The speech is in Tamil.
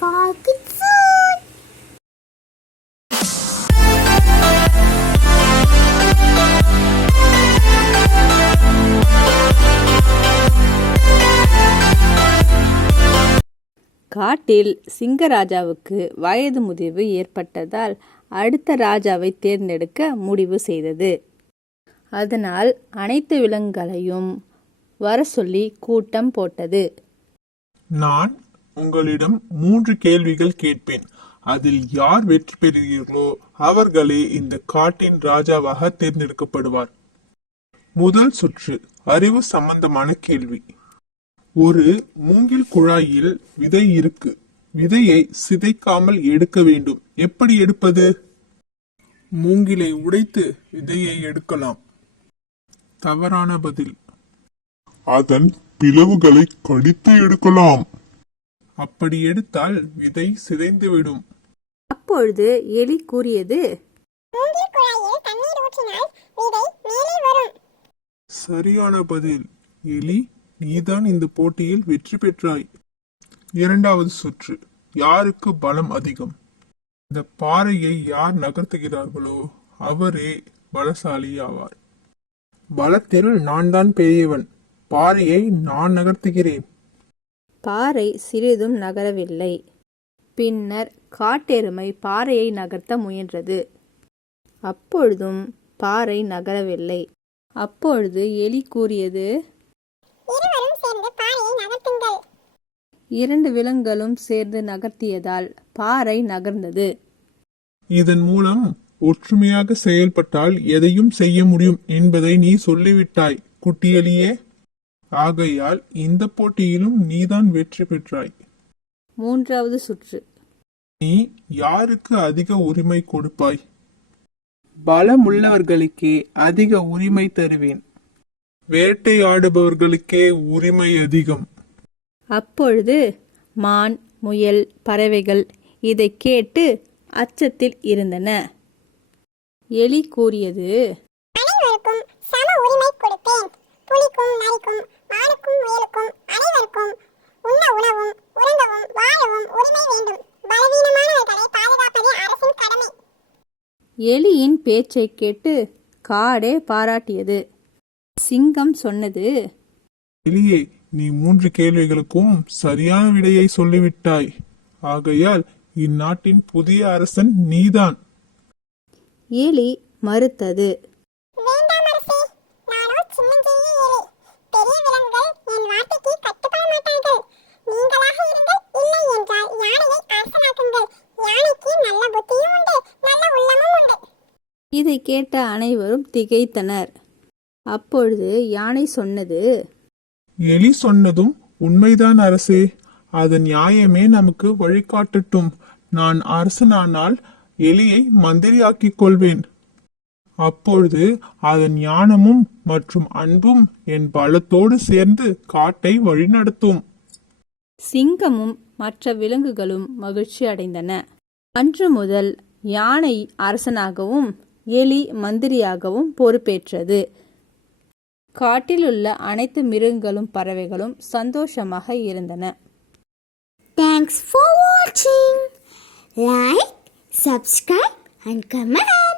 for good food. காட்டில் சிங்கராஜாவுக்கு வயது முதிர்வு ஏற்பட்டதால் அடுத்த ராஜாவை தேர்ந்தெடுக்க முடிவு செய்தது. அதனால் அனைத்து விலங்குகளையும் வர சொல்லி கூட்டம் போட்டது. நான் உங்களிடம் 3 கேள்விகள் கேட்பேன். அதில் யார் வெற்றி பெறுகிறீர்களோ அவர்களே இந்த காட்டின் ராஜாவாக தேர்ந்தெடுக்கப்படுவார். முதல் சுற்று அறிவு சம்பந்தமான கேள்வி. ஒரு மூங்கில் குழாயில் விதை இருக்கு. விதையை சிதைக்காமல் எடுக்க வேண்டும். எப்படி எடுப்பது? மூங்கிலை உடைத்து விதையை எடுக்கலாம். தவறான பதில். அதன் பிளவுகளை கடித்து எடுக்கலாம். அப்படி எடுத்தால் விதை சிதைந்துவிடும். அப்பொழுது எலி கூறியது, சரியான பதில். எலி, நீதான் இந்த போட்டியில் வெற்றி பெற்றாய். இரண்டாவது சுற்று யாருக்கு பலம் அதிகம்? இந்த பாறையை யார் நகர்த்துகிறார்களோ அவரே பலசாலி ஆவார். பலத்தில் நான் தான் பெரியவன். பாறையை நான் நகர்த்துகிறேன். பாறை சிறிதும் நகரவில்லை. பின்னர் காட்டெருமை பாறையை நகர்த்த முயன்றது. அப்பொழுதும் பாறை நகரவில்லை. அப்பொழுது எலி கூறியது, 2 விலங்குகளும் சேர்ந்து நகர்த்தியதால் பாறை நகர்ந்தது. இதன் மூலம் ஒற்றுமையாக செயல்பட்டால் எதையும் செய்ய முடியும் என்பதை நீ சொல்லிவிட்டாய் குட்டியலியே. ஆகையால் இந்த போட்டியிலும் நீதான் வெற்றி பெற்றாய். மூன்றாவது சுற்று. நீ யாருக்கு அதிக உரிமை கொடுப்பாய்? பலமுள்ளவர்களுக்கே அதிக உரிமை தருவேன். வேட்டையாடுபவர்களுக்கே உரிமை அதிகம். அப்பொழுது மான், முயல், பறவைகள் இதை கேட்டு அச்சத்தில் இருந்தன. எலி கூறியது, அனைவருக்கும் சம உரிமை கொடுப்பேன். புலிக்கும் நரிக்கும் மானுக்கும் முயலுக்கும் அனைவருக்கும் உண்ண உணவும் உறங்கவும் வாழவும் உரிமை வேண்டும். பலவீனமானவர்களை பாதுகாப்பதே அரசின் கடமை. எலியின் பேச்சை கேட்டு காடே பாராட்டியது. சிங்கம் சொன்னது, எலியே, நீ 3 கேள்விகளுக்கும் சரியான விடையை சொல்லிவிட்டாய். ஆகையால் இந்நாட்டின் புதிய அரசன் நீதான். எலி மறுத்தது. வேண்டாம் அரசே, நானோ சின்னஞ்சிறிய எலி. பெரிய விலங்குகள் என் வார்த்தைக்கு கட்டுப்பட மாட்டார்கள். நீங்களாக இருங்கள். இல்லை என்றால் யானையை அரசனாக்குங்கள். யானைக்கு நல்ல புத்தியும் உண்டு, நல்ல உள்ளமும் உண்டு. இதை கேட்ட அனைவரும் திகைத்தனர். அப்பொழுது யானை சொன்னது, எலி சொன்னதும் உண்மைதான் அரசே. அதன் நியாயமே நமக்கு வழிகாட்டட்டும். நான் அரசனானால் எலியை மந்திரியாக்கிக் கொள்வேன். அப்பொழுது அதன் ஞானமும் மற்றும் அன்பும் என் பலத்தோடு சேர்ந்து காட்டை வழிநடத்தும். சிங்கமும் மற்ற விலங்குகளும் மகிழ்ச்சி அடைந்தன. அன்று முதல் யானை அரசனாகவும் எலி மந்திரியாகவும் பொறுப்பேற்றது. காட்டிலுள்ள அனைத்து மிருகங்களும் பறவைகளும் சந்தோஷமாக இருந்தன. Thanks for watching. Like, subscribe and comment.